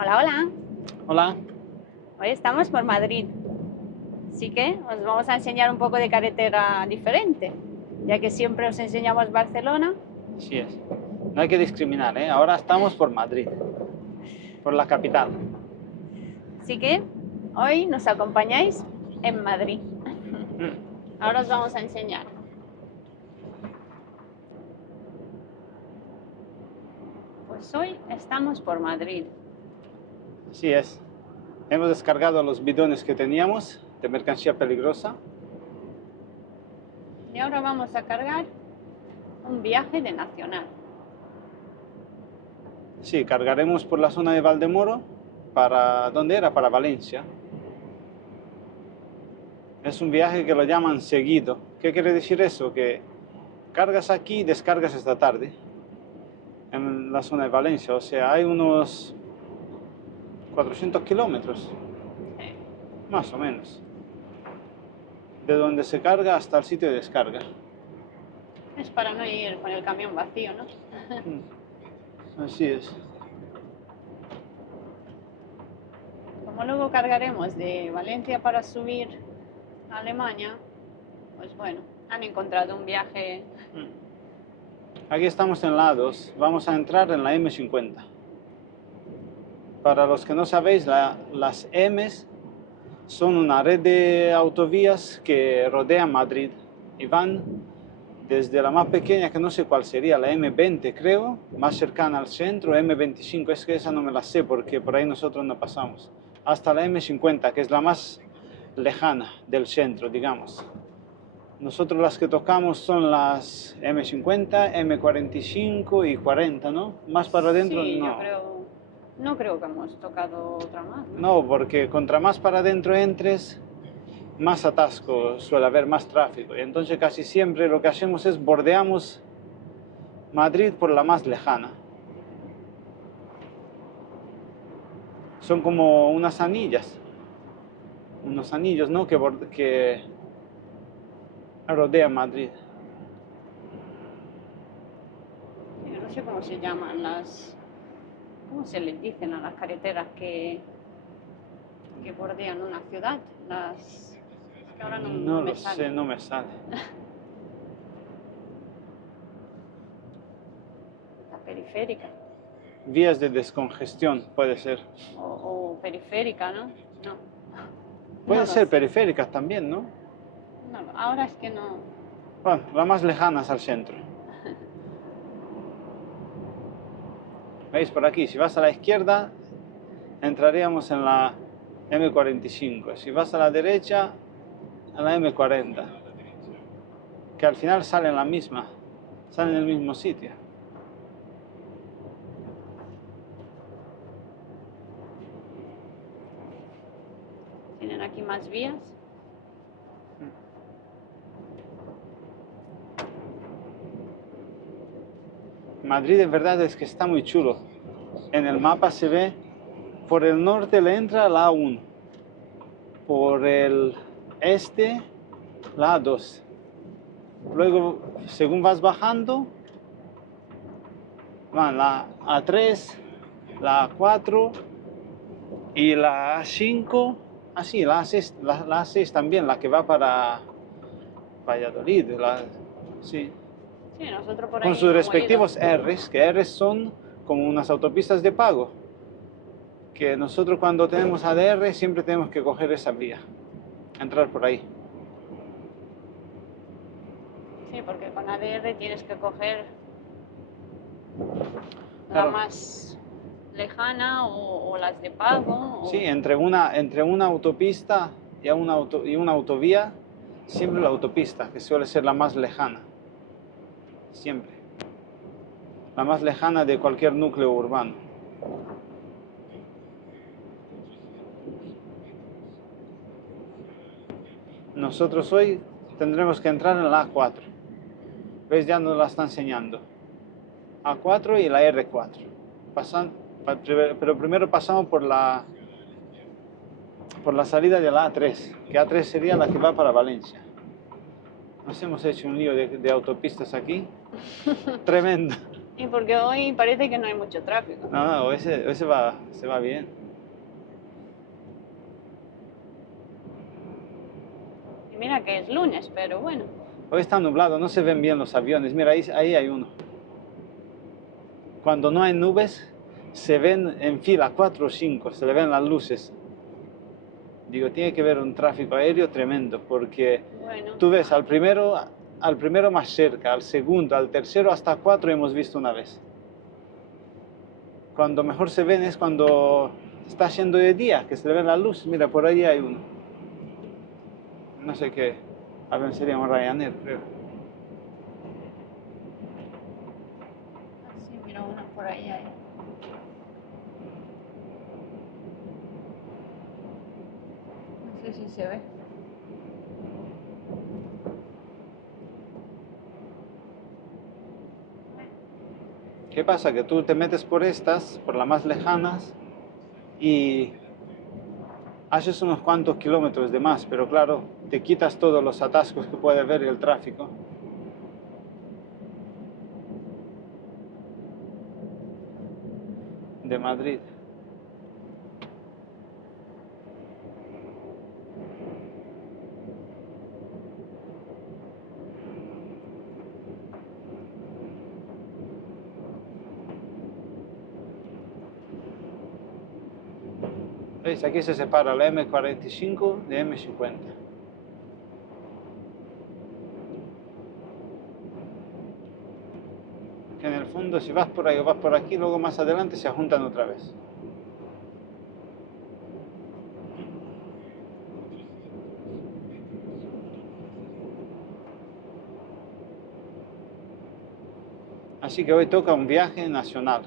Hola, hola. Hola. Hoy estamos por Madrid. Así que os vamos a enseñar un poco de carretera diferente, ya que siempre os enseñamos Barcelona. Así es. No hay que discriminar, ¿eh? Ahora estamos por Madrid, por la capital. Así que hoy nos acompañáis en Madrid. Ahora os vamos a enseñar. Pues hoy estamos por Madrid. Así es. Hemos descargado los bidones que teníamos de mercancía peligrosa. Y ahora vamos a cargar un viaje de Nacional. Sí, cargaremos por la zona de Valdemoro. ¿Para dónde era? Para Valencia. Es un viaje que lo llaman seguido. ¿Qué quiere decir eso? Que cargas aquí y descargas esta tarde en la zona de Valencia. O sea, hay unos 400 kilómetros, más o menos, de donde se carga hasta el sitio de descarga. Es para no ir con el camión vacío, ¿no? Así es. Como luego cargaremos de Valencia para subir a Alemania, pues bueno, han encontrado un viaje. Aquí estamos en la A2, vamos a entrar en la M50. Para los que no sabéis, las M's son una red de autovías que rodean Madrid y van desde la más pequeña, que no sé cuál sería, la M20 creo, más cercana al centro, M25, es que esa no me la sé porque por ahí nosotros no pasamos, hasta la M50, que es la más lejana del centro, digamos. Nosotros las que tocamos son las M50, M45 y 40, ¿no? Más para adentro Sí, no. no creo que hemos tocado otra más, ¿no? No, porque contra más para adentro entres, más atasco suele haber, más tráfico. Y entonces casi siempre lo que hacemos es bordeamos Madrid por la más lejana. Son como unas anillas, unos anillos, ¿no? Que rodean Madrid. Yo no sé cómo se llaman ¿cómo se les dicen a las carreteras que bordean una ciudad? Es que ahora No me lo sale. sé, no me sale. La periférica. Vías de descongestión, puede ser. O periférica, ¿no? No. Puede No lo ser sé. periféricas también, ¿no? No, ahora es que no. Bueno, las más lejanas al centro. ¿Veis por aquí? Si vas a la izquierda, entraríamos en la M45. Si vas a la derecha, en la M40. Que al final salen la misma, salen en el mismo sitio. Tienen aquí más vías. Madrid en verdad es que está muy chulo. En el mapa se ve, por el norte le entra la A1, por el este la A2. Luego, según vas bajando, van la A3, la A4 y la A5. Ah, sí, la A6, la A6 también, la que va para Valladolid. Sí. Sí, nosotros por Con ahí sus no hemos respectivos ido. Rs, que Rs son como unas autopistas de pago. Que nosotros cuando tenemos ADR siempre tenemos que coger esa vía, entrar por ahí. Sí, porque con ADR tienes que coger la Claro. más lejana o las de pago. Sí, entre una autopista y una autovía, siempre la autopista, que suele ser la más lejana. Siempre. La más lejana de cualquier núcleo urbano. Nosotros hoy tendremos que entrar en la A4. ¿Ves? Ya nos la está enseñando. A4 y la R4. Pero primero pasamos por la salida de la A3, que A3 sería la que va para Valencia. Nos hemos hecho un lío de autopistas aquí. Tremendo. Y porque hoy parece que no hay mucho tráfico. No, ese se va bien. Y mira que es lunes, pero bueno. Hoy está nublado, no se ven bien los aviones. Mira, ahí hay uno. Cuando no hay nubes, se ven en fila 4 o 5, se le ven las luces. Digo, tiene que haber un tráfico aéreo tremendo, porque Bueno, tú ves al primero más cerca, al segundo, al tercero, hasta 4 hemos visto una vez. Cuando mejor se ven es cuando está haciendo de día, que se le ven las luces. Mira, por allí hay uno. No sé qué avión sería, un Ryanair, creo. sí, mira uno por ahí. No sé si se ve. ¿Qué pasa? Que tú te metes por estas, por las más lejanas, y haces unos cuantos kilómetros de más, pero claro, te quitas todos los atascos que puede haber y el tráfico. De Madrid. ¿Veis? Aquí se separa la M45 de M50. Que en el fondo, si vas por ahí o vas por aquí, luego más adelante se juntan otra vez. Así que hoy toca un viaje nacional.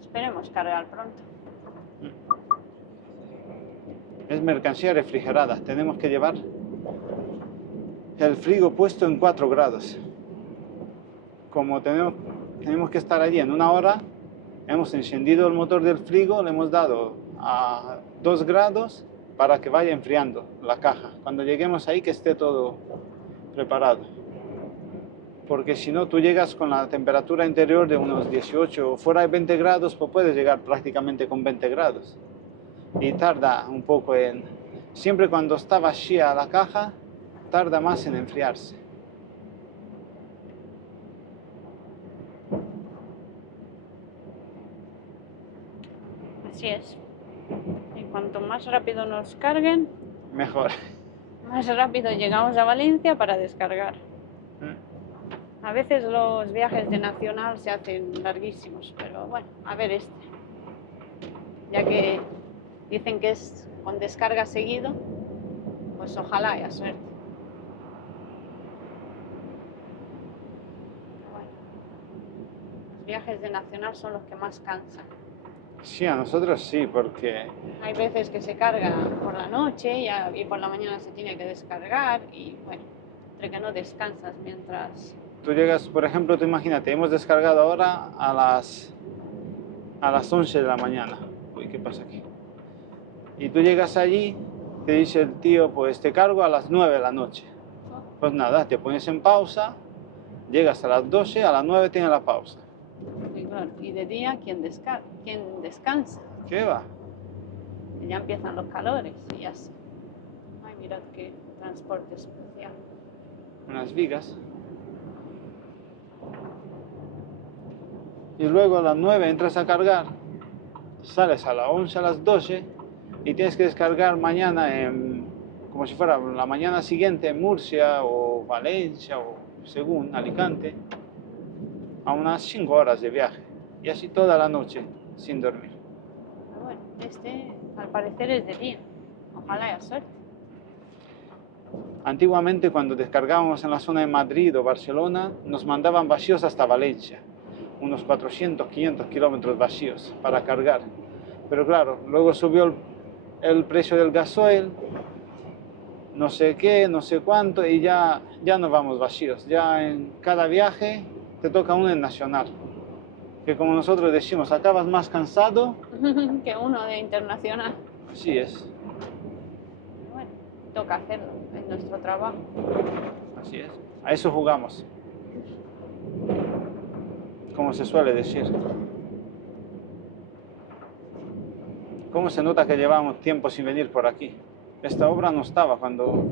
Esperemos cargar pronto. Es mercancía refrigerada. Tenemos que llevar el frigo puesto en 4 grados. Como tenemos que estar allí en una hora, hemos encendido el motor del frigo, le hemos dado a 2 grados para que vaya enfriando la caja. Cuando lleguemos ahí, que esté todo preparado. Porque si no, tú llegas con la temperatura interior de unos 18 o fuera de 20 grados, pues puedes llegar prácticamente con 20 grados. Y tarda un poco en... Siempre cuando está vacía la caja, tarda más en enfriarse. Así es. Y cuanto más rápido nos carguen, Mejor. más rápido llegamos a Valencia para descargar. A veces los viajes de nacional se hacen larguísimos, pero bueno, a ver este. Ya que dicen que es con descarga seguido, pues ojalá haya suerte. Bueno, los viajes de nacional son los que más cansan. Sí, a nosotros sí, porque Hay veces que se carga por la noche y por la mañana se tiene que descargar y bueno, entre que no descansas mientras... tú llegas, por ejemplo, tú imagínate, hemos descargado ahora a las 11 de la mañana. Uy, ¿qué pasa aquí? Y tú llegas allí, te dice el tío, pues te cargo a las 9 de la noche. Pues nada, te pones en pausa, llegas a las 12, a las 9 tienes la pausa. Y, claro, y de día, ¿quién descansa? ¿Qué va? Y ya empiezan los calores y así. Ay, mirad qué transporte especial. Unas vigas. Y luego a las 9 entras a cargar, sales a las 11, a las 12 y tienes que descargar mañana como si fuera la mañana siguiente en Murcia o Valencia o según Alicante, a unas 5 horas de viaje y así toda la noche sin dormir. Pero bueno, este al parecer es de día. Ojalá haya suerte. Antiguamente cuando descargábamos en la zona de Madrid o Barcelona nos mandaban vacíos hasta Valencia, unos 400, 500 kilómetros vacíos para cargar. Pero claro, luego subió el precio del gasoil, no sé qué, no sé cuánto, y ya no vamos vacíos. Ya en cada viaje te toca uno en nacional. Que como nosotros decimos, acabas más cansado. Que uno de internacional. Así es, Bueno, toca hacerlo, es nuestro trabajo. así es. A eso jugamos. como se suele decir. ¿Cómo se nota que llevamos tiempo sin venir por aquí? Esta obra no estaba cuando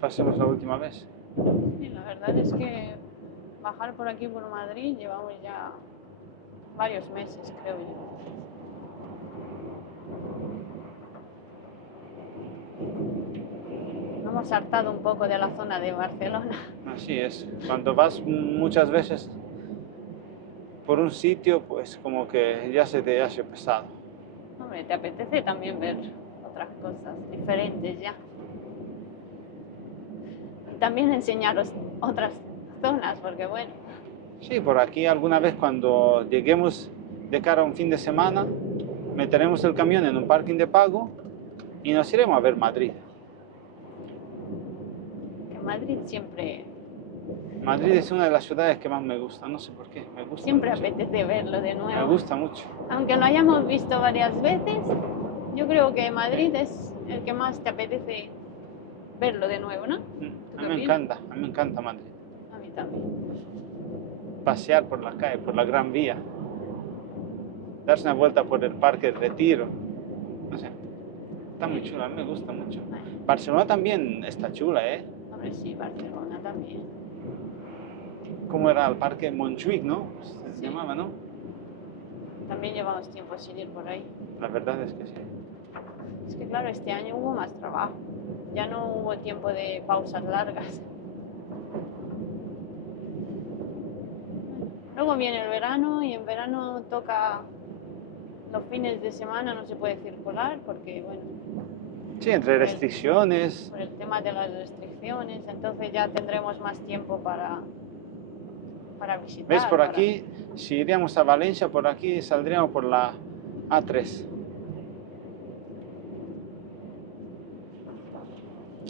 pasamos la última vez. Sí, la verdad es que bajar por aquí por Madrid llevamos ya varios meses, creo yo. Hemos hartado un poco de la zona de Barcelona. Así es. Cuando vas muchas veces por un sitio, pues como que ya se te hace pesado. Hombre, te apetece también ver otras cosas diferentes ya. Y también enseñaros otras zonas, porque bueno, Sí, por aquí alguna vez cuando lleguemos de cara a un fin de semana, meteremos el camión en un parking de pago y nos iremos a ver Madrid. que Madrid siempre, Madrid es una de las ciudades que más me gusta, no sé por qué, me gusta siempre mucho. apetece verlo de Me nuevo. gusta mucho. Aunque lo hayamos visto varias veces, yo creo que Madrid es el que más te apetece verlo de nuevo, ¿no? A qué mí me opinas? encanta, a mí me encanta Madrid. A mí también. Pasear por la calle, por la Gran Vía, darse una vuelta por el Parque Retiro, no sé, está muy chula, a mí me gusta mucho. Barcelona también está chula, ¿eh? Hombre, sí, Barcelona también. ¿Cómo era el Parque Montjuic, no? Se Sí. llamaba, ¿no? También llevamos tiempo sin ir por ahí. La verdad es que sí. Es que claro, este año hubo más trabajo. Ya no hubo tiempo de pausas largas. Luego viene el verano y en verano toca los fines de semana, no se puede circular porque, bueno, Sí, entre restricciones. por el tema de las restricciones, entonces ya tendremos más tiempo para visitar. ¿Ves? Por para- aquí, si iríamos a Valencia, por aquí saldríamos por la A3.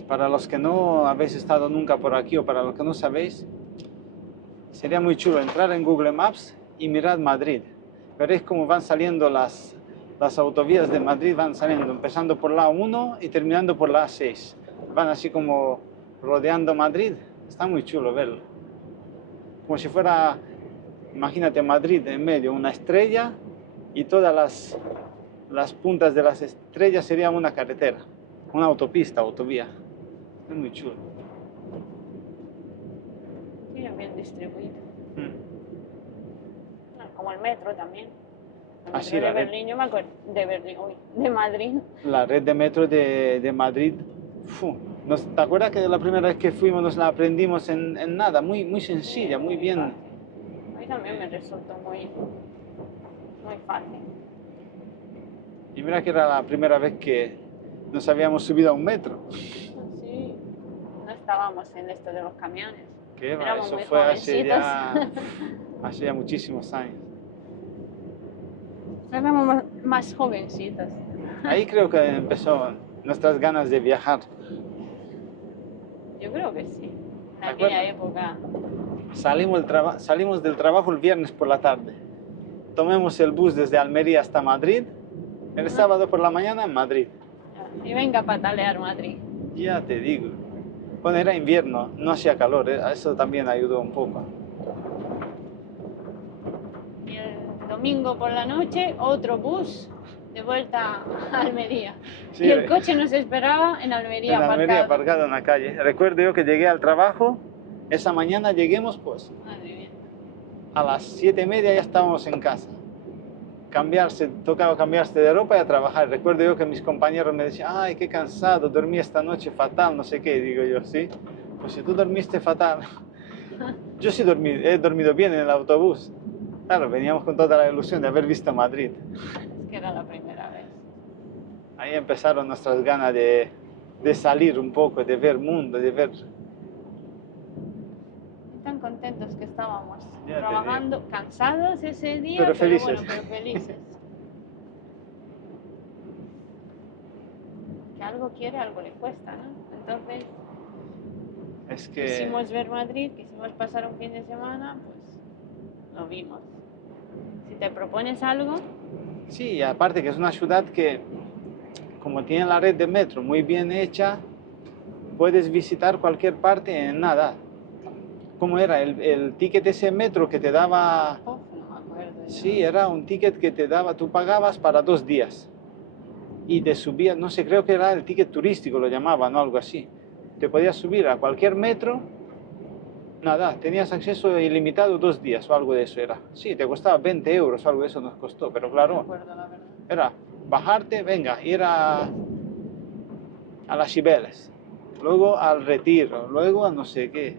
Para los que no habéis estado nunca por aquí o para los que no sabéis, sería muy chulo entrar en Google Maps y mirar Madrid. Veréis cómo van saliendo las autovías de Madrid, van saliendo, empezando por la A1 y terminando por la A6. Van así como rodeando Madrid. Está muy chulo verlo. Como si fuera, imagínate Madrid en medio, una estrella y todas las puntas de las estrellas serían una carretera, una autopista, autovía. Es muy chulo. Sí, bien distribuido. Mm. Bueno, como el metro también. El Ah, sí, metro la de red. Berlín, yo me acuerdo, de Berlín, uy, de Madrid. La red de metro de Madrid, ¿te acuerdas que la primera vez que fuimos nos la aprendimos en nada? Muy, muy sencilla, muy bien. A mí también me resultó muy fácil. Y mira que era la primera vez que nos habíamos subido a un metro. Sí, no estábamos en esto de los camiones. ¿Qué va? Éramos Eso muy fue hace jovencitos. hace ya muchísimos años. Éramos más jovencitos. Ahí creo que empezó nuestras ganas de viajar. Yo creo que sí. En ¿Te aquella acuerdas? época. Salimos del trabajo el viernes por la tarde. Tomemos el bus desde Almería hasta Madrid. El sábado por la mañana en Madrid. Y venga a patalear Madrid. Ya te digo. Bueno, era invierno, no hacía calor, eso también ayudó un poco. Y el domingo por la noche, otro bus de vuelta a Almería. Sí, y el coche nos esperaba en Almería en Almería aparcado en la calle. Recuerdo yo que llegué al trabajo, esa mañana lleguemos pues Madre mía. a las 7:30 ya estábamos en casa. Tocaba cambiarse de ropa y a trabajar. Recuerdo yo que mis compañeros me decían, ay, qué cansado, dormí esta noche fatal, no sé qué. Digo yo, sí, pues si tú dormiste fatal, yo sí he dormido bien en el autobús. Claro, veníamos con toda la ilusión de haber visto Madrid. Es que era la primera vez. Ahí empezaron nuestras ganas de salir un poco, de ver mundo, de ver... Y tan contentos que estábamos Ya te trabajando, cansados ese día, Pero felices. bueno, pero felices. Que algo quiere, algo le cuesta, ¿no? Entonces, Es que... quisimos ver Madrid, quisimos pasar un fin de semana, pues lo vimos. Si te propones algo, Sí, y aparte que es una ciudad que, como tiene la red de metro muy bien hecha, puedes visitar cualquier parte en nada. ¿cómo era? El ticket ese metro que te daba, Uf, no me acuerdo. Ya. sí, era un ticket que te daba, tú pagabas para 2 días y te subía, no sé, creo que era el ticket turístico, lo llamaban, ¿no? Algo así. Te podías subir a cualquier metro, nada, tenías acceso ilimitado 2 días o algo de eso era. Sí, te costaba 20 euros o algo de eso nos costó, pero No me claro, acuerdo, la verdad. era bajarte, venga, ir a las Cibeles, luego al Retiro, luego a no sé qué.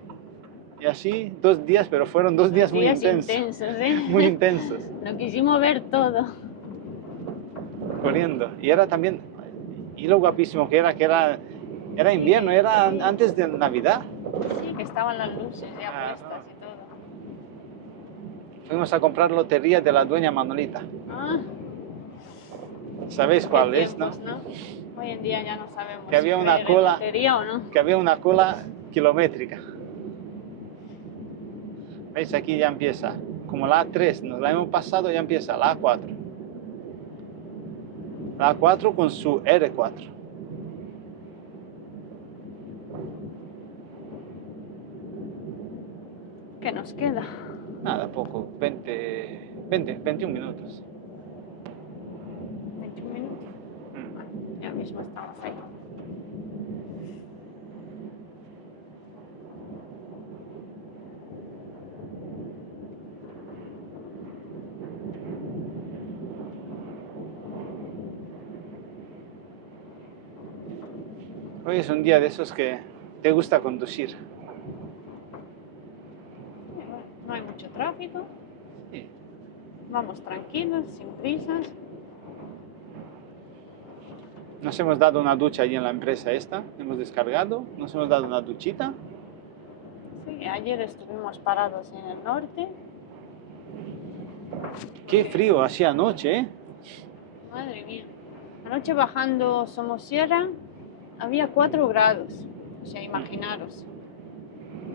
Y así 2 días, pero fueron 2 días muy Días intensos. intensos, ¿eh? Muy intensos, No quisimos ver todo. corriendo. Y era también, y lo guapísimo era invierno, era antes de Navidad. Sí, que estaban las luces ya Ah, puestas y todo. Fuimos a comprar lotería de la dueña Manolita. Ah, ¿Sabéis qué cuál es, no? tiempos, ¿no? Hoy en día ya no sabemos Que había si una creer en cola. lotería o no. Que había una cola kilométrica. ¿Veis? Aquí ya empieza. Como la A3, nos la hemos pasado, ya empieza la A4. La A4 con su R4. ¿Qué nos queda? Nada, poco, 21 minutos. 21 minutos. Mm. Ya mismo estamos ahí. Hoy es un día de esos que te gusta conducir. No hay mucho tráfico. Sí. Vamos tranquilos, sin prisas. Nos hemos dado una ducha allí en la empresa esta, hemos descargado, nos hemos dado una duchita. Sí, ayer estuvimos parados en el norte. Qué frío hacía anoche, ¿eh? Madre mía. Anoche bajando Somosierra había 4 grados. O sea, imaginaros.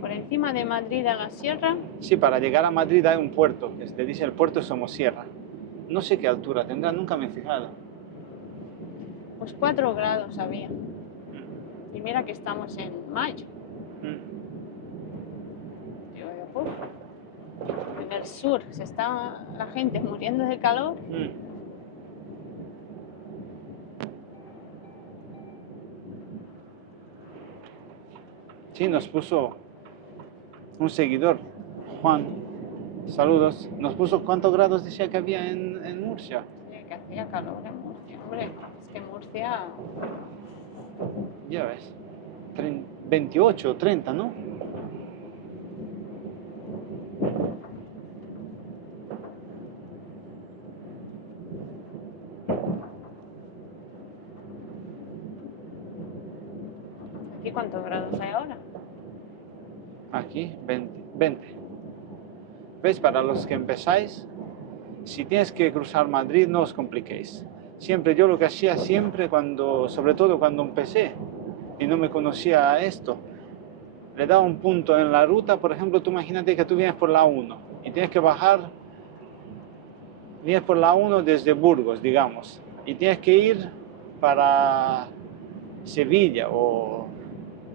Por encima de Madrid a la sierra, Sí, para llegar a Madrid hay un puerto, que se le dice el puerto de Somosierra. No sé qué altura tendrá, nunca me he fijado. pues 4 grados había. Mm. Y mira que estamos en mayo. Mm. Digo yo, "Uf". En el sur se está la gente muriendo de calor. Mm. Sí, nos puso un seguidor, Juan, saludos, nos puso cuántos grados decía que había en Murcia. Sí, que hacía calor en Murcia. Hombre, es que en Murcia, Ya ves, 28 o 30, ¿no? ¿aquí cuántos grados hay ahora? Aquí, 20. ¿Ves? Para los que empezáis, si tienes que cruzar Madrid, no os compliquéis. Siempre, yo lo que hacía siempre, sobre todo cuando empecé y no me conocía esto, le daba un punto en la ruta. Por ejemplo, tú imagínate que tú vienes por la 1 y tienes que bajar, vienes por la 1 desde Burgos, digamos, y tienes que ir para Sevilla o,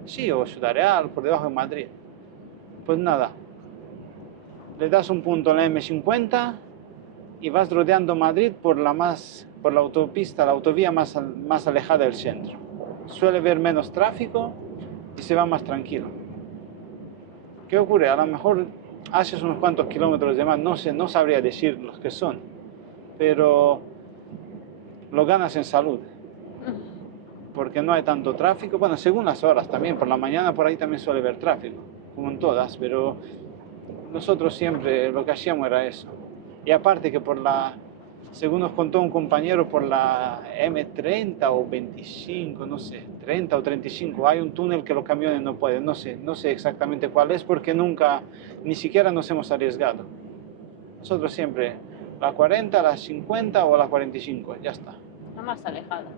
sí, o Ciudad Real, por debajo de Madrid. Pues nada, le das un punto en la M50 y vas rodeando Madrid por la autopista, la autovía más alejada del centro. Suele haber menos tráfico y se va más tranquilo. ¿Qué ocurre? A lo mejor haces unos cuantos kilómetros de más, no sé, no sabría decir los que son, pero lo ganas en salud, porque no hay tanto tráfico. Bueno, según las horas también, por la mañana por ahí también suele haber tráfico, como en todas, pero nosotros siempre lo que hacíamos era eso. Y aparte que según nos contó un compañero, por la M30 o 25, no sé, 30 o 35, hay un túnel que los camiones no pueden, no sé exactamente cuál es porque nunca, ni siquiera nos hemos arriesgado. Nosotros siempre la 40, la 50 o la 45, ya está. La más alejada.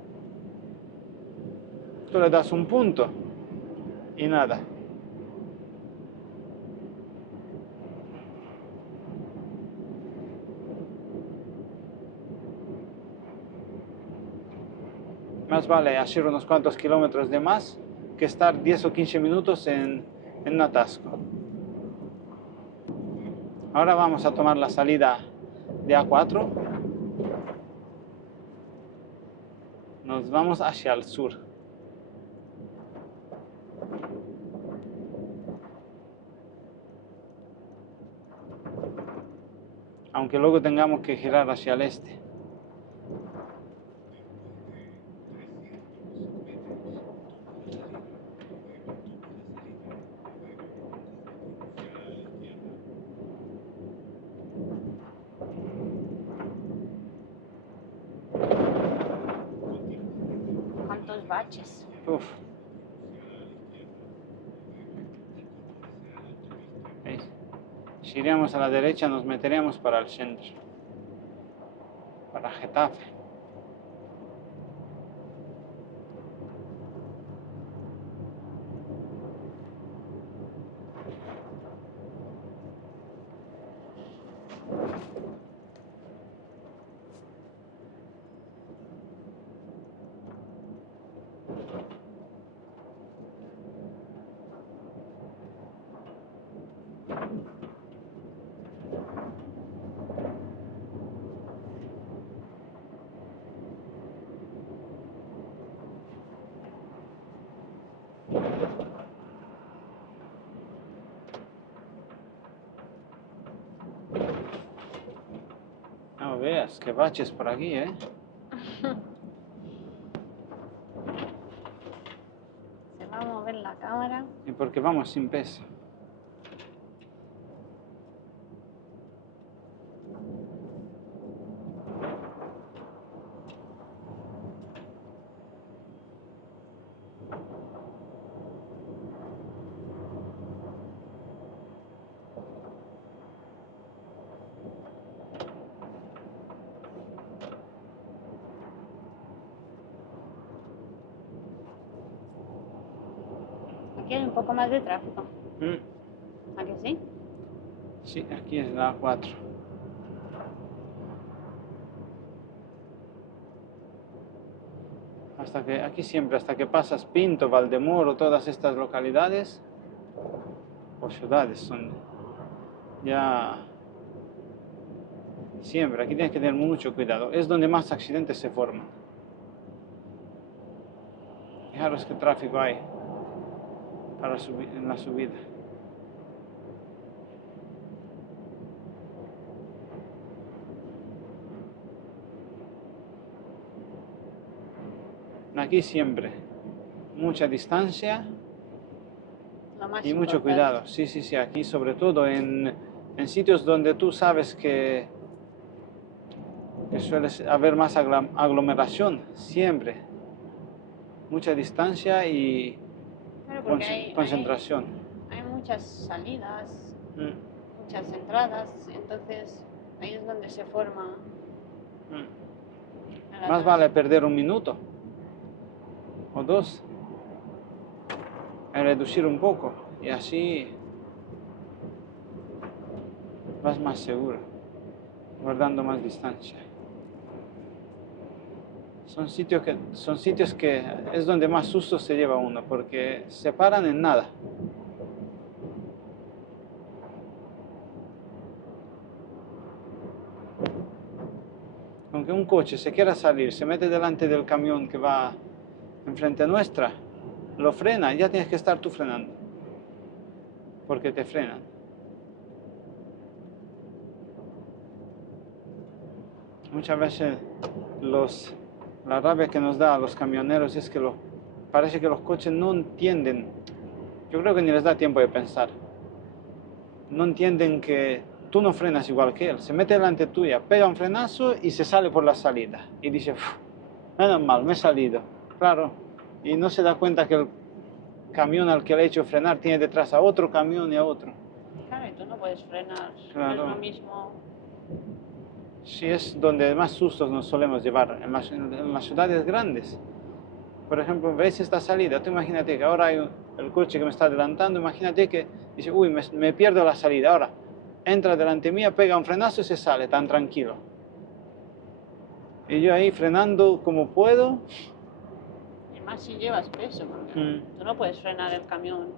Tú le das un punto y nada. Más vale hacer unos cuantos kilómetros de más que estar 10 o 15 minutos en un atasco. Ahora vamos a tomar la salida de A4. Nos vamos hacia el sur. Aunque luego tengamos que girar hacia el este. ¿Cuántos baches? Uf. ¿Veis? Si iríamos a la derecha nos meteríamos para el centro, para Getafe. No veas, qué baches por aquí, ¿eh? Se va a mover la cámara. Y porque vamos sin peso. Aquí hay un poco más de tráfico. ¿A que sí? Sí, aquí es la A4. Hasta que, aquí siempre, hasta que pasas Pinto, Valdemoro, todas estas localidades o ciudades son ya siempre, aquí tienes que tener mucho cuidado. Es donde más accidentes se forman. Fijaros qué tráfico hay para subir, en la subida. Aquí siempre, mucha distancia Lo más y mucho importante. cuidado. Sí, sí, sí, aquí sobre todo en sitios donde tú sabes que suele haber más aglomeración, siempre. Mucha distancia y Claro, porque hay concentración. muchas salidas, Mm, muchas entradas, entonces ahí es donde se forma mm. el Más atraso. vale perder un minuto o dos en reducir un poco y así vas más seguro, guardando más distancia. Son sitios que es donde más susto se lleva uno, porque se paran en nada. Aunque un coche se quiera salir, se mete delante del camión que va enfrente nuestra, lo frena, ya tienes que estar tú frenando, porque te frenan. Muchas veces la rabia que nos da a los camioneros es que parece que los coches no entienden. Yo creo que ni les da tiempo de pensar. No entienden que tú no frenas igual que él. Se mete delante tuya, pega un frenazo y se sale por la salida. Y dice, menos mal, me he salido. Claro. Y no se da cuenta que el camión al que le ha hecho frenar tiene detrás a otro camión y a otro. Claro, y tú no puedes frenar, Claro. no es lo mismo. Sí, es donde más sustos nos solemos llevar, en las ciudades grandes. Por ejemplo, veis esta salida, tú imagínate que ahora hay el coche que me está adelantando, imagínate que dice, uy, me pierdo la salida, ahora entra delante mía, pega un frenazo y se sale tan tranquilo. Y yo ahí frenando como puedo. Y más si llevas peso, porque tú no puedes frenar el camión.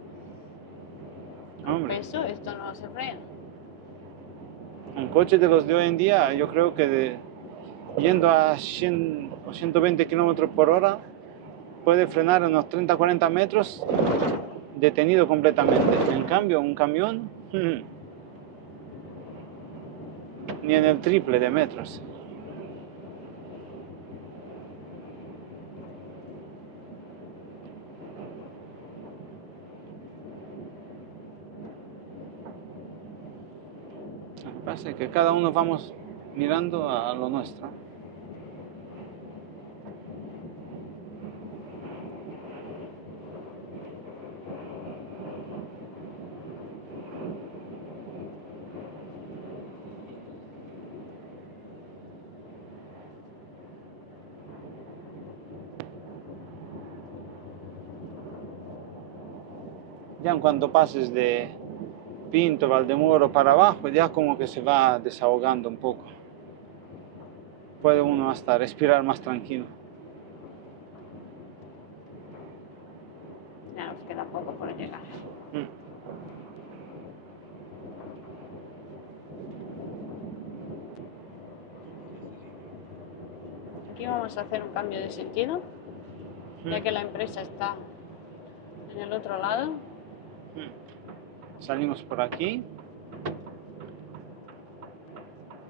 Hombre, Peso, esto no se frena. Un coche de los de hoy en día, yo creo que yendo a 100 o 120 kilómetros por hora, puede frenar a unos 30-40 metros detenido completamente. En cambio, un camión, ni en el triple de metros. Lo que pasa es que cada uno vamos mirando a lo nuestro. Ya en cuanto pases de Pinto, Valdemoro para abajo, ya como que se va desahogando un poco. Puede uno hasta respirar más tranquilo. Ya nos queda poco por llegar. Aquí vamos a hacer un cambio de sentido, ya que la empresa está en el otro lado. Salimos por aquí.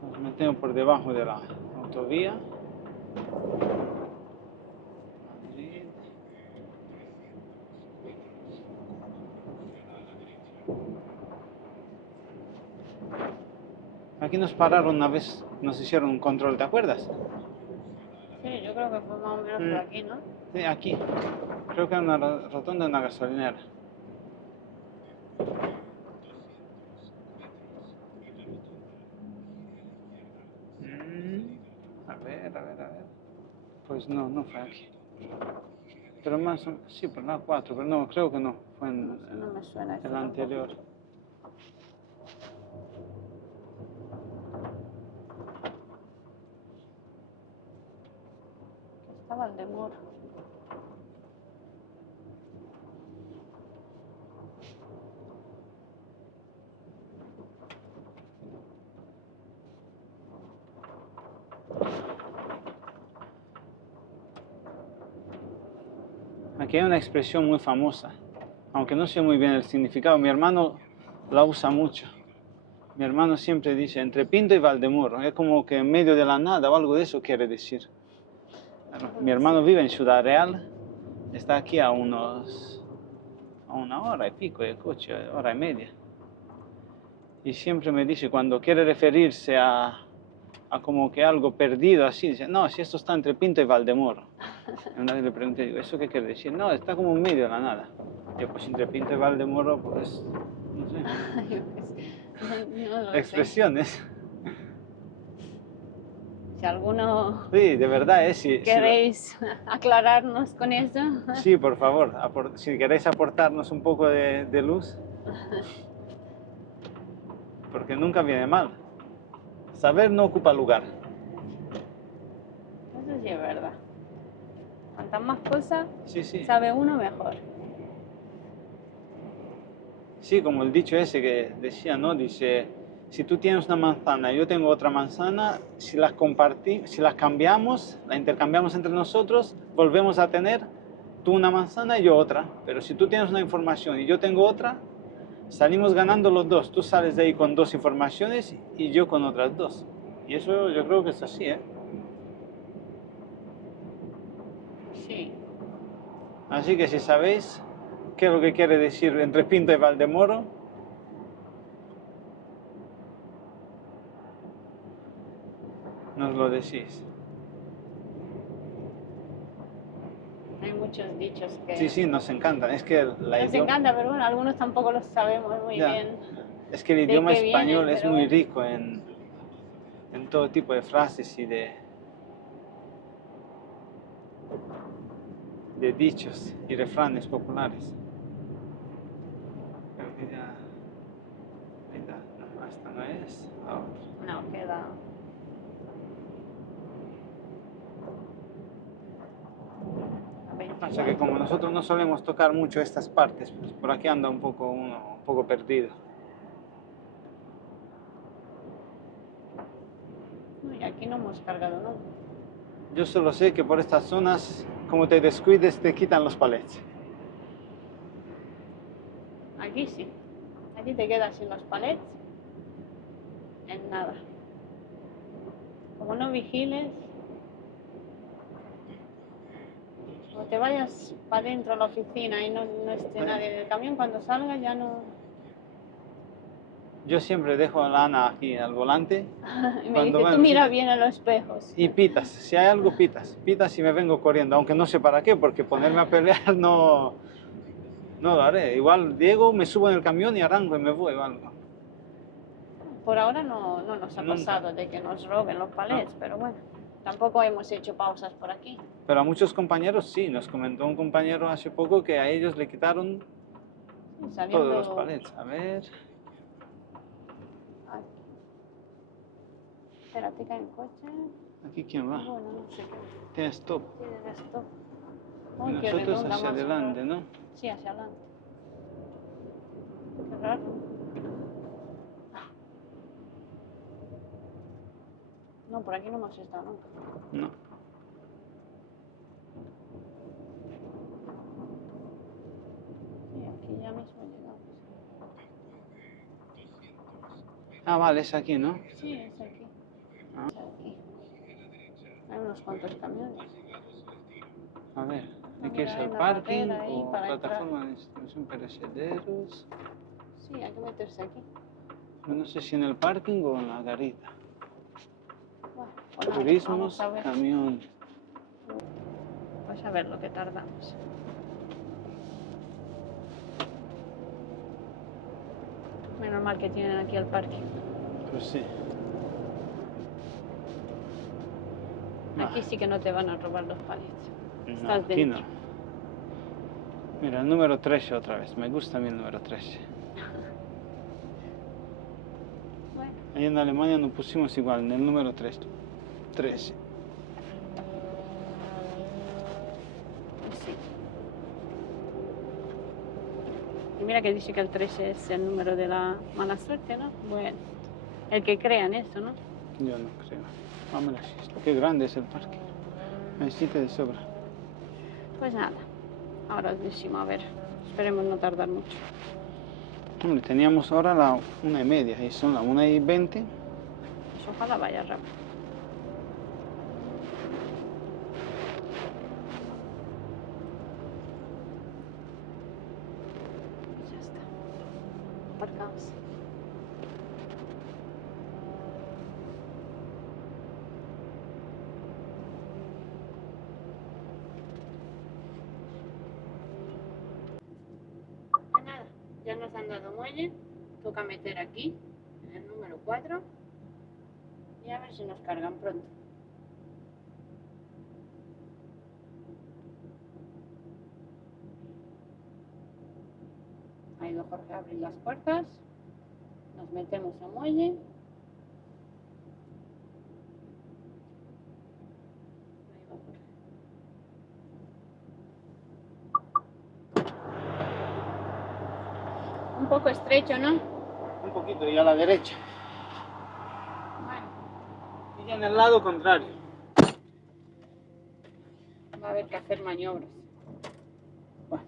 Nos metemos por debajo de la autovía. Madrid. Aquí nos pararon una vez, nos hicieron un control, ¿te acuerdas? Sí, yo creo que fue más o menos por aquí, ¿no? Sí, aquí. Creo que era una rotonda de una gasolinera. A ver. Pues no, no fue aquí. Pero más, sí, por la 4, pero no, creo que no. Fue en No me suena esto el tampoco. anterior. Está Valdemoro. Aquí hay una expresión muy famosa, aunque no sé muy bien el significado. Mi hermano la usa mucho. Mi hermano siempre dice entre Pinto y Valdemoro. Es como que en medio de la nada o algo de eso quiere decir. Claro, mi hermano vive en Ciudad Real. Está aquí a una hora y pico de coche, hora y media. Y siempre me dice, cuando quiere referirse a como que algo perdido así, dice, no, si esto está entre Pinto y Valdemoro. Y una vez le pregunté, digo, ¿eso qué quiere decir? No, está como en medio de la nada. Yo, pues entre Pinto y Valdemoro, pues, no sé. No lo sé. Expresiones. Si alguno Sí, de verdad, si queréis aclararnos con eso. sí, por favor, si queréis aportarnos un poco de luz, porque nunca viene mal. Saber no ocupa lugar. Eso sí es verdad. Cuantas más cosas Sí. sabe uno, mejor. Sí, como el dicho ese que decía, ¿no? Dice, si tú tienes una manzana y yo tengo otra manzana, si las cambiamos, la intercambiamos entre nosotros, volvemos a tener tú una manzana y yo otra. Pero si tú tienes una información y yo tengo otra, salimos ganando los dos. Tú sales de ahí con 2 informaciones y yo con otras 2. Y eso yo creo que es así, ¿eh? Sí. Así que si sabéis qué es lo que quiere decir entre Pinto y Valdemoro, nos lo decís. Hay muchos dichos que Sí, nos encantan. Es que nos encanta, pero bueno, algunos tampoco los sabemos muy bien. Es que el de idioma qué español vienen, es pero muy bueno. rico en todo tipo de frases y de dichos y refranes populares. Creo que ya... Ahí está. No, esta no es. La otra. No, queda. Pasa que como nosotros no solemos tocar mucho estas partes, pues por aquí anda uno un poco perdido. aquí no hemos cargado nada. Yo solo sé que por estas zonas, como te descuides, te quitan los palets. Aquí sí. Aquí te quedas sin los palets. En nada. Como no vigiles, o te vayas para adentro a la oficina y no esté nadie en el camión, cuando salga ya no... Yo siempre dejo a la Ana aquí al volante Y me Cuando dice, va tú en mira visita- bien a los espejos. y pitas. Si hay algo, pitas. Pitas y me vengo corriendo, aunque no sé para qué, porque ponerme a pelear no lo haré. Igual Diego me subo en el camión y arranco y me voy o algo. Por ahora no nos ha Nunca. pasado de que nos roben los palets, pero bueno, tampoco hemos hecho pausas por aquí. Pero a muchos compañeros sí. Nos comentó un compañero hace poco que a ellos le quitaron Sí, saliendo... todos los palets. A ver. Ay. Espérate, cae el coche. ¿Aquí quién va? Bueno, no sé qué. Tiene stop. Tiene esto. Y Uy, qué nosotros redonda hacia más adelante, rara. ¿no? Sí, hacia adelante. Qué raro. No, por aquí no hemos estado nunca. No. Sí, aquí ya mismo llegamos. Ah, vale, es aquí, ¿no? Sí, es aquí. Ah. Es aquí. Hay unos cuantos camiones. A ver, hay que Mira, irse hay al una parking barrera ahí o para plataforma de distribución perecederos. Sí, hay que meterse aquí. No sé si en el parking o en la garita. Bueno, pues nada, Turismos, vamos a ver. camión. Pues a ver lo que tardamos. Menos mal que tienen aquí el parking. Pues sí. Aquí sí que no te van a robar los palets. No, Estás aquí dentro. no. Mira, el número 13 otra vez. Me gusta a mí el número 13. Bueno, Ahí en Alemania nos pusimos igual, en el número 3. 13. pues sí. Y mira que dice que el 13 es el número de la mala suerte, ¿no? Bueno, el que crea en eso, ¿no? Yo no creo. Vámonos. Qué grande es el parque. Hay sitio de sobra. Pues nada, ahora decimos, a ver, esperemos no tardar mucho. Hombre, teníamos ahora la 1:30 y son las 1:20. Pues ojalá vaya rápido. Ya está. Aparcamos. Pues nada, ya nos han dado muelle. Toca meter aquí, en el número 4. Y a ver si nos cargan pronto. Ha ido Jorge a abrir las puertas. Nos metemos a muelle. Ahí va Jorge. Un poco estrecho, ¿no? Un poquito y a la derecha. Bueno, Y en el lado contrario. va a haber que hacer maniobras. Bueno.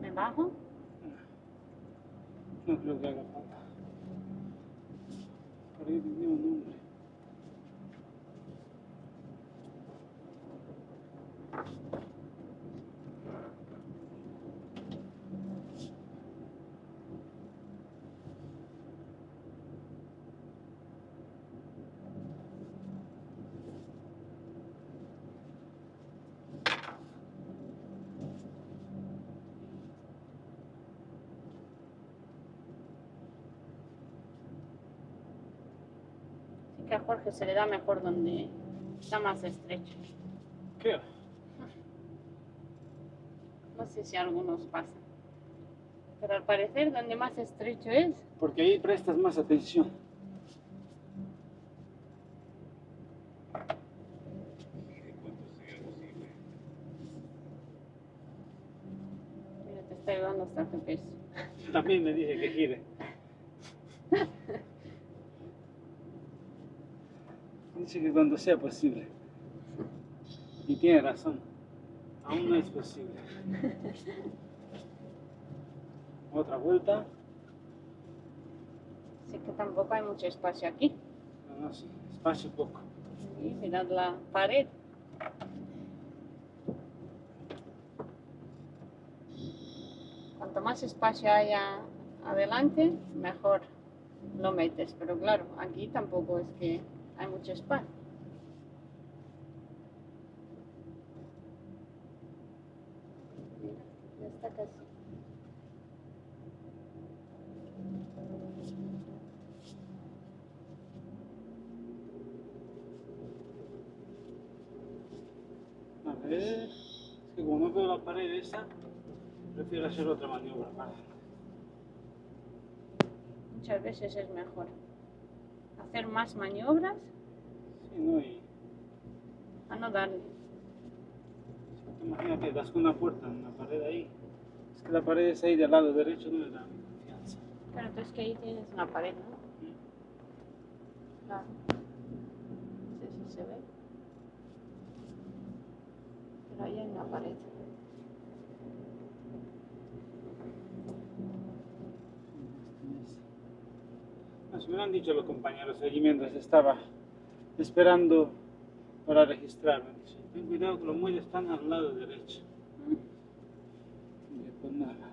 ¿Me bajo? No creo que haga falta. Por ahí tenía un nombre. Sí que a Jorge se le da mejor donde está más estrecho. ¿Qué? No sé si a algunos pasa. Pero al parecer donde más estrecho es, Porque ahí prestas más atención. Pero ¿dónde está el GPS? También me dice que gire. Dice que cuando sea posible. Y tiene razón. Aún no es posible. Otra vuelta. Sí que tampoco hay mucho espacio aquí. No, sí, espacio poco. Y mirad la pared. Cuanto más espacio haya adelante, mejor lo metes. Pero claro, aquí tampoco es que hay mucho espacio. Mira, ya está casi. A ver, es que como no veo la pared esa, prefiero hacer otra maniobra. Muchas veces es mejor hacer más maniobras Sí, no, y a no darle. imagínate, das con una puerta en la pared ahí. Es que la pared es ahí del lado derecho, no me da confianza. Claro, entonces que ahí tienes una pared, ¿no? Claro. No sé si se ve. Pero ahí hay una pared. Nos me lo han dicho los compañeros allí mientras estaba esperando para registrarme. Dice, ten cuidado que los muelles están al lado derecho. Y pues nada.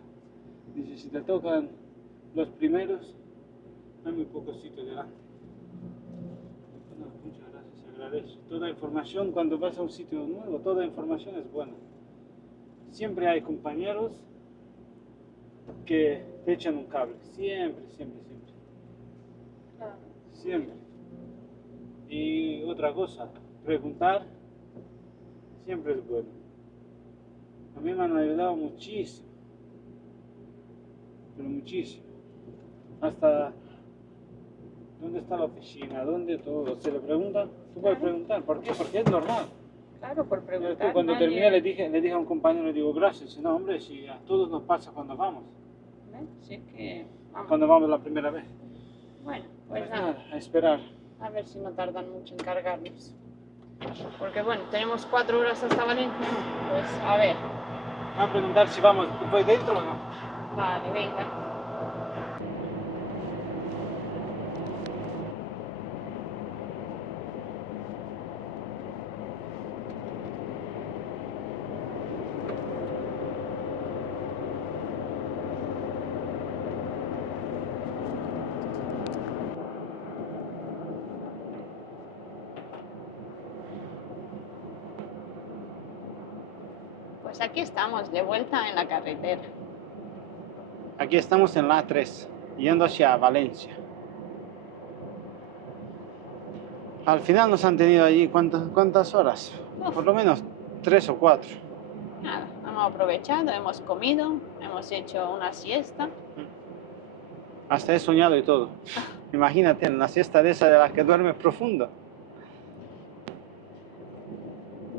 Dice, si te tocan los primeros, hay muy pocos sitios delante. Pues nada, muchas gracias, se agradece. Toda información, cuando vas a un sitio nuevo, toda información es buena. Siempre hay compañeros que te echan un cable. Siempre, siempre, siempre. Claro. Siempre. Y otra cosa, preguntar siempre es bueno. A mí me han ayudado muchísimo, pero muchísimo. Hasta dónde está la oficina, dónde todo. Se le preguntan, tú puedes preguntar. ¿Por qué? Porque es normal. Claro, por preguntar. Cuando nadie- terminé le dije a un compañero, le digo, gracias. No, hombre, si a todos nos pasa cuando vamos. ¿Ves? Sí que vamos. Cuando vamos la primera vez. Bueno, pues Pues nada, nada, a esperar. a ver si no tardan mucho en cargarnos. Porque bueno, tenemos 4 horas hasta Valencia. Pues a ver. Va a preguntar si vamos, ¿voy dentro o no? Vale, venga. Pues aquí estamos, de vuelta en la carretera. Aquí estamos en la A3, yendo hacia Valencia. Al final nos han tenido allí, ¿cuántas horas? Por lo menos 3 o 4. Nada, hemos aprovechado, hemos comido, hemos hecho una siesta. Hasta he soñado y todo. Imagínate, en la siesta de esa de la que duermes profundo.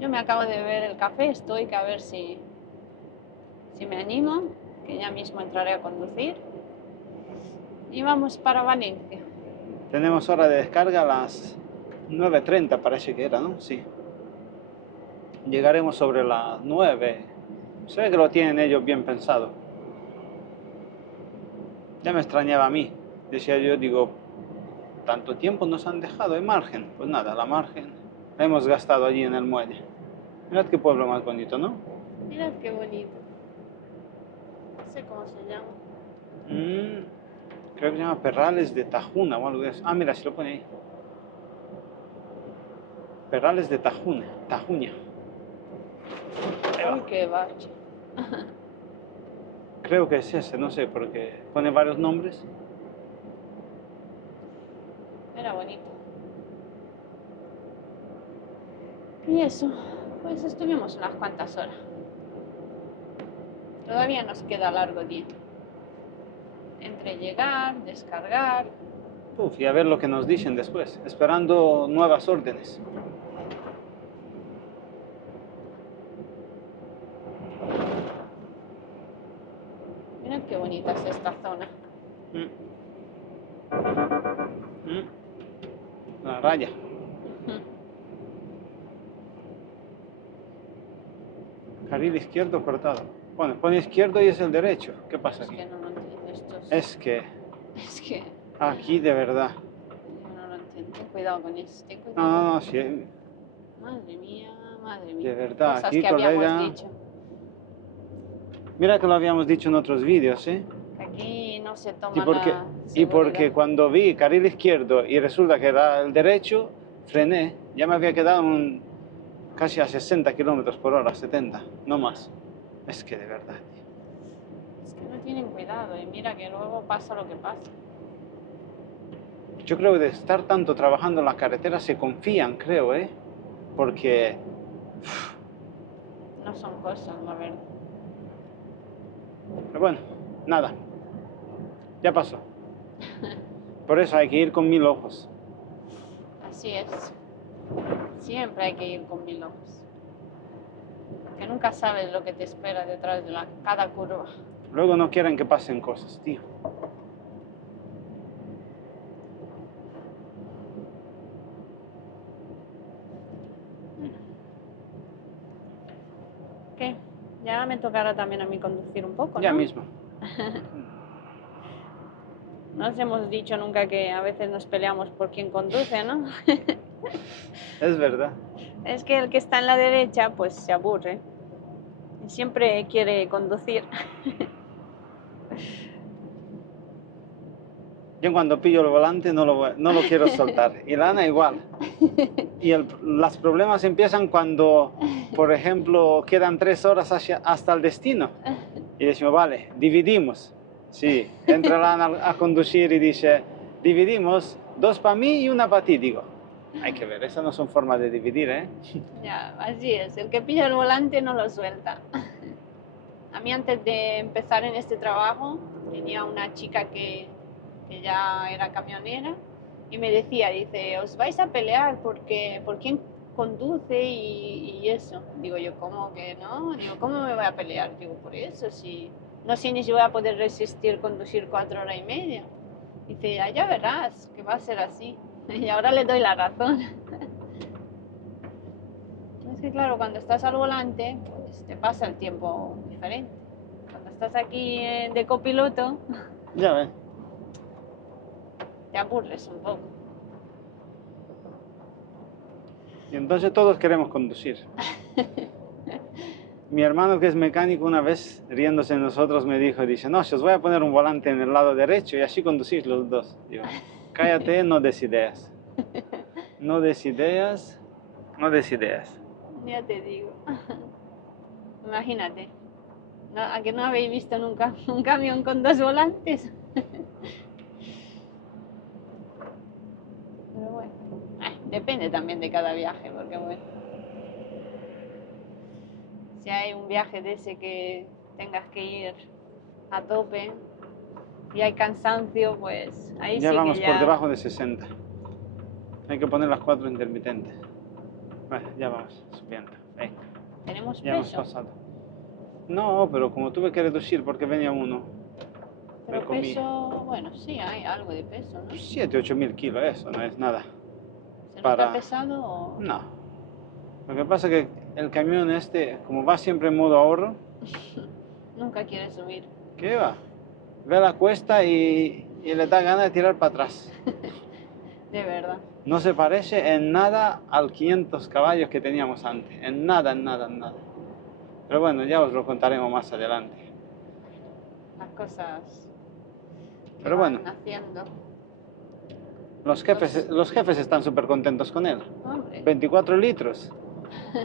Yo me acabo de beber el café, estoy que a ver si me animo, que ya mismo entraré a conducir. Y vamos para Valencia. Tenemos hora de descarga a las 9:30, parece que era, ¿no? Sí. Llegaremos sobre las 9. Se ve que lo tienen ellos bien pensado. Ya me extrañaba a mí. Decía yo, digo, tanto tiempo nos han dejado de margen. Pues nada, la margen la hemos gastado allí en el muelle. Mirad qué pueblo más bonito, ¿no? Mirad qué bonito. No sé cómo se llama. Creo que se llama Perrales de Tajuna o algo de eso. Ah, mira, se lo pone ahí. Perrales de Tajuña. Ahí va. Uy, qué bache. Creo que es ese, no sé, porque pone varios nombres. Era bonito. Y eso, pues estuvimos unas cuantas horas. Todavía nos queda largo día. Entre llegar, descargar. Uf, y a ver lo que nos dicen después, esperando nuevas órdenes. qué bonita es esta zona. La raya. Carril izquierdo cortado. Bueno, pone izquierdo y es el derecho. ¿Qué pasa Es aquí? que no lo entiendo estos. Es que Es que aquí de verdad. yo no lo entiendo. Ten cuidado con este, No, cuidado. no, no, sí. Madre mía. De verdad, Cosas aquí, que habíamos colega. dicho. Mira que lo habíamos dicho en otros vídeos, ¿eh? Que aquí no se Y toma porque, la y porque seguridad. cuando vi carril izquierdo y resulta que era el derecho, frené. Ya me había quedado casi a 60 kilómetros por hora, 70, no más. Es que de verdad, tío. Es que no tienen cuidado y mira que luego pasa lo que pasa. Yo creo que de estar tanto trabajando en la carretera se confían, creo, ¿eh? Porque No son cosas, la verdad. pero bueno, nada. Ya pasó. Por eso hay que ir con 1000 ojos. Así es. Siempre hay que ir con 1000 ojos. Que nunca sabes lo que te espera detrás de cada curva. Luego no quieren que pasen cosas, tío. ¿Qué? Ya me tocará también a mí conducir un poco, ¿no? Ya mismo. No os hemos dicho nunca que a veces nos peleamos por quién conduce, ¿no? Es verdad. Es que el que está en la derecha, pues se aburre. Y siempre quiere conducir. Yo cuando pillo el volante no lo quiero soltar. Y la Ana igual. Y los problemas empiezan cuando, por ejemplo, quedan 3 horas hasta el destino. Y decimos, vale, dividimos. Sí, entra la Ana a conducir y dice, dividimos 2 para mí y 1 para ti. Digo, hay que ver, esas no son formas de dividir, ¿eh? Ya, así es. El que pilla el volante no lo suelta. A mí antes de empezar en este trabajo tenía una chica que ya era camionera y me decía, dice, os vais a pelear porque por quién conduce y eso. Digo yo, ¿cómo que no? Digo, ¿cómo me voy a pelear? Digo, por eso, si no sé ni si voy a poder resistir conducir 4 horas y media. Dice, ya verás que va a ser así. Y ahora le doy la razón. Es que claro, cuando estás al volante, pues te pasa el tiempo diferente. Cuando estás aquí de copiloto, Ya ves. te aburres un poco. Y entonces todos queremos conducir. Mi hermano, que es mecánico, una vez riéndose de nosotros me dice, no, si os voy a poner un volante en el lado derecho y así conducís los dos. Digo, cállate, no des ideas. No des ideas, no des ideas. Ya te digo. Imagínate. ¿A que no habéis visto nunca un camión con 2 volantes? Pero bueno, depende también de cada viaje, porque bueno, si hay un viaje de ese que tengas que ir a tope y hay cansancio, pues ahí Ya sí vamos que por debajo de 60. Hay que poner las 4 intermitentes. Bueno, ya vamos subiendo. Venga, tenemos ya hemos peso. pasado. No, pero como tuve que reducir porque venía uno, Pero me comí peso, bueno, sí, hay algo de peso, ¿no? 7, 8 mil kilos, eso no es nada. ¿Se para- nota pesado o...? No. Lo que pasa es que el camión este, como va siempre en modo ahorro, Nunca quiere subir. ¿qué va? Ve la cuesta y le da ganas de tirar para atrás. De verdad. No se parece en nada al 500 caballos que teníamos antes. En nada, en nada, en nada. Pero bueno, ya os lo contaremos más adelante. Las cosas que Pero van bueno, haciendo. los jefes están súper contentos con él. Hombre, 24 litros.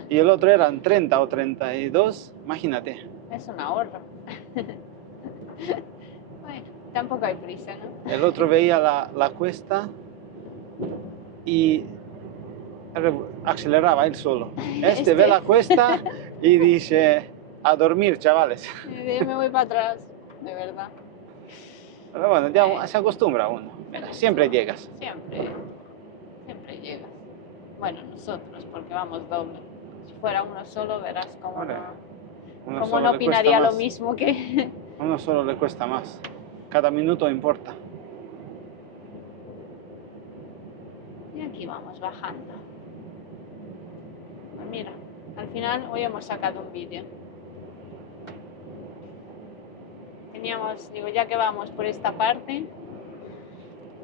Y el otro eran 30 o 32. Imagínate. es un ahorro. Bueno, tampoco hay prisa, ¿no? El otro veía la cuesta y aceleraba él solo. Este ve la cuesta y dice, a dormir, chavales. Me voy para atrás, de verdad. Pero bueno, ya se acostumbra uno. Mira, siempre llegas. Siempre llegas. Bueno, nosotros, porque vamos doble. Si fuera uno solo, verás cómo Ahora, no, uno cómo solo no le cuesta opinaría lo más. mismo que A uno solo le cuesta más. Cada minuto importa. Y aquí vamos bajando. Pues mira, al final hoy hemos sacado un vídeo. Teníamos, digo, ya que vamos por esta parte,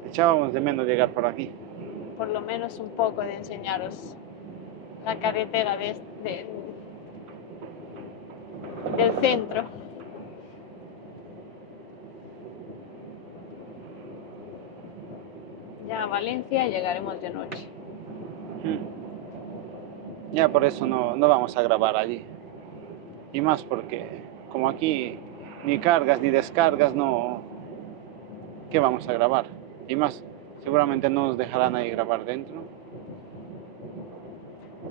Echábamos de menos llegar por aquí. por lo menos un poco de enseñaros la carretera del centro. Ya a Valencia llegaremos de noche. Ya por eso no vamos a grabar allí. Y más porque como aquí ni cargas ni descargas, no... ¿Qué vamos a grabar? Y más, seguramente no nos dejarán ahí grabar dentro.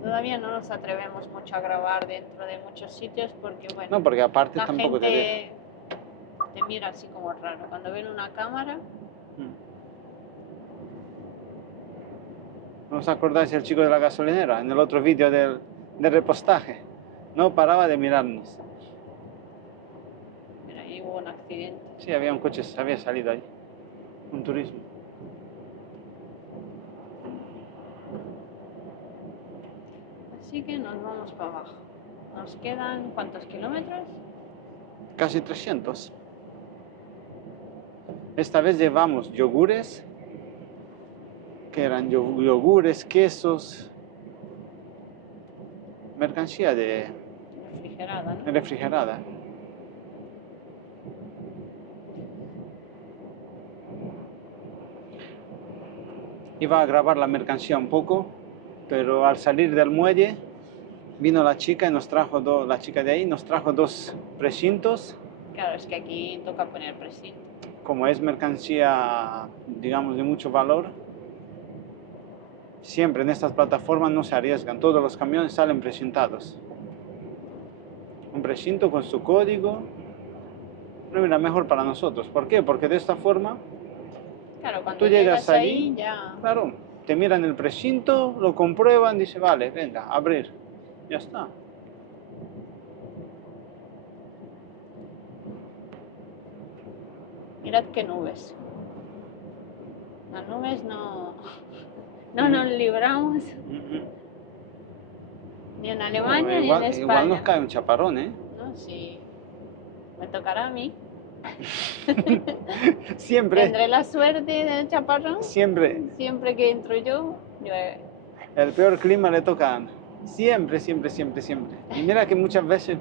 Todavía no nos atrevemos mucho a grabar dentro de muchos sitios porque, bueno, No, porque aparte la tampoco te deja. gente te mira así como raro. Cuando ven una cámara, ¿No os acordáis el chico de la gasolinera? En el otro vídeo del repostaje. No paraba de mirarnos. mira, ahí hubo un accidente. Sí, había un coche, había salido ahí. Un turismo. Así que nos vamos para abajo. Nos quedan, ¿cuántos kilómetros? Casi 300. Esta vez llevamos yogures, que eran yogures, quesos, mercancía de Refrigerada, ¿no? refrigerada. Iba a grabar la mercancía un poco, pero al salir del muelle vino la chica y nos trajo la chica de ahí nos trajo dos precintos. Claro, es que aquí toca poner precinto. Como es mercancía, digamos, de mucho valor, siempre en estas plataformas no se arriesgan, todos los camiones salen precintados. Un precinto con su código, pero mira, mejor para nosotros. ¿Por qué? Porque de esta forma, Claro, cuando tú llegas ahí allí, ya... claro, te miran el precinto, lo comprueban, dice, vale, venga, abrir, ya está. Mirad qué nubes. Las nubes no nos libramos ni en Alemania ni en España. Igual nos cae un chaparrón, ¿eh? No, sí. Me tocará a mí. Siempre. Tendré la suerte del chaparrón. Siempre. Siempre que entro yo, llueve. El peor clima le toca a Ana. Siempre, siempre, siempre, siempre. Y mira que muchas veces,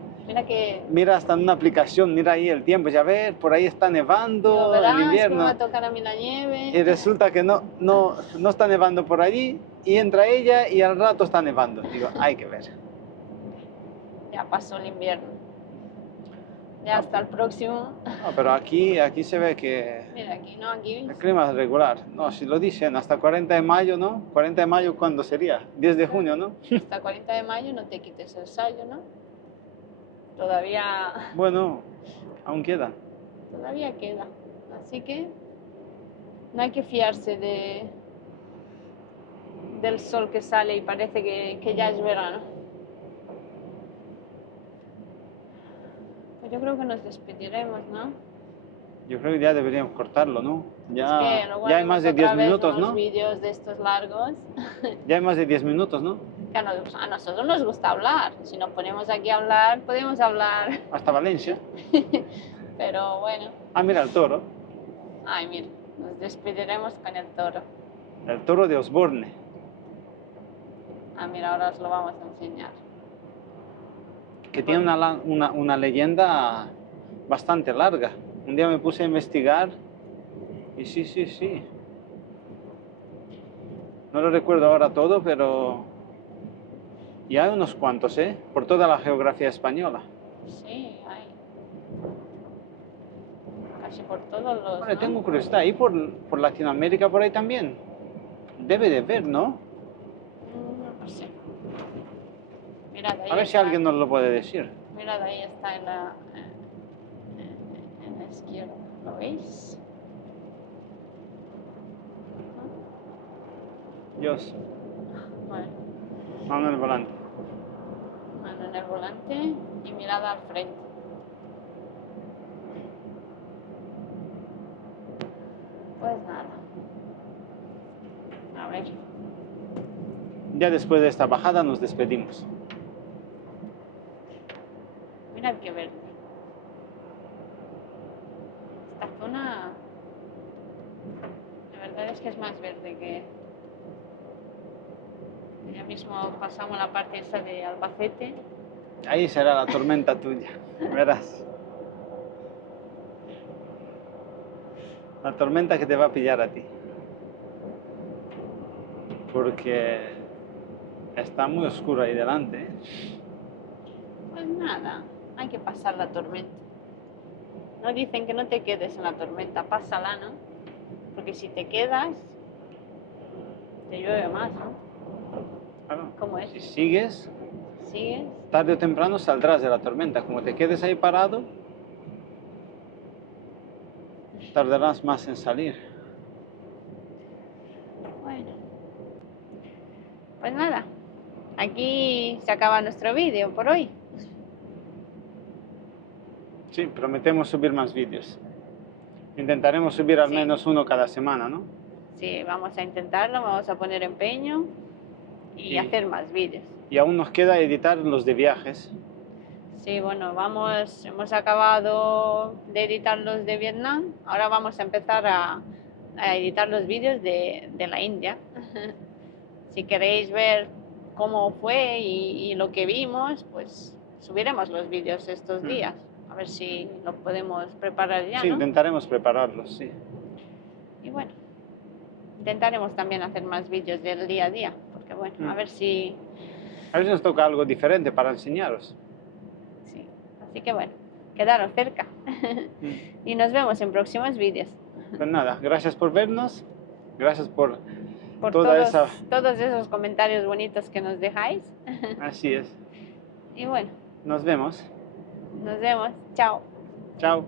mira hasta en una aplicación, mira ahí el tiempo, ya ves, por ahí está nevando en invierno. Me va a tocar a mí la nieve. Y resulta que no está nevando por allí, y entra ella y al rato está nevando. Digo, hay que ver. Ya pasó el invierno. Ya hasta el próximo. No, pero aquí se ve que Mira, aquí no, aquí. el clima es regular. No, si lo dicen, hasta 40 de mayo, ¿no? 40 de mayo, ¿cuándo sería? 10 de junio, ¿no? Hasta 40 de mayo no te quites el sayo, ¿no? Todavía... Bueno, aún queda. Todavía queda. Así que no hay que fiarse del sol que sale y parece que ya es verano. Pues yo creo que nos despediremos, ¿no? Yo creo que ya deberíamos cortarlo, ¿no? Ya, es que luego ya hay más de 10 minutos, ¿no? Vídeos de estos largos. Ya hay más de 10 minutos, ¿no? Que a nosotros nos gusta hablar. Si nos ponemos aquí a hablar, podemos hablar. Hasta Valencia. Pero bueno. Ah, mira el toro. Ay, mira, nos despediremos con el toro. El toro de Osborne. Ah, mira, ahora os lo vamos a enseñar. Que tiene una leyenda bastante larga. Un día me puse a investigar y sí. No lo recuerdo ahora todo, pero ya hay unos cuantos, ¿eh? Por toda la geografía española. Sí, hay. Casi por todos los... Vale, ¿no? tengo curiosidad. ¿Y por Latinoamérica por ahí también? Debe de ver, ¿no? No sé. Mirad, ahí A ver si está. alguien nos lo puede decir. Mirad, ahí está en la izquierda. ¿Lo veis? Dios, Bueno, mano en el volante. mano en el volante y mirada al frente. Pues nada. A ver. Ya después de esta bajada nos despedimos. Mirad qué verde. Esta zona, la verdad es que es más verde que... Ya mismo pasamos la parte esa de Albacete. Ahí será la tormenta tuya, verás. La tormenta que te va a pillar a ti. Porque está muy oscuro ahí delante, ¿eh? Pues nada, hay que pasar la tormenta. No dicen que no te quedes en la tormenta, pásala, ¿no? Porque si te quedas, te llueve más, ¿no? Claro. ¿Cómo es? Si sigues, ¿Sigues? tarde o temprano saldrás de la tormenta. Como te quedes ahí parado, tardarás más en salir. Bueno, pues nada, aquí se acaba nuestro vídeo por hoy. Sí, prometemos subir más vídeos. Intentaremos subir al Sí. menos uno cada semana, ¿no? Sí, vamos a intentarlo, vamos a poner empeño y hacer más vídeos. Y aún nos queda editar los de viajes. Sí, bueno, hemos acabado de editar los de Vietnam, ahora vamos a empezar a editar los vídeos de la India. Si queréis ver cómo fue y lo que vimos, pues subiremos los vídeos estos días, a ver si lo podemos preparar ya, Sí, ¿no? intentaremos prepararlos, sí. Y bueno, intentaremos también hacer más vídeos del día a día, porque bueno, a ver si... A ver si nos toca algo diferente para enseñaros. Sí, así que bueno, quedaros cerca y nos vemos en próximos vídeos. Pues nada, gracias por vernos, gracias por todos esos comentarios bonitos que nos dejáis. Así es. Y bueno, Nos vemos. nos vemos. Chao. Chao.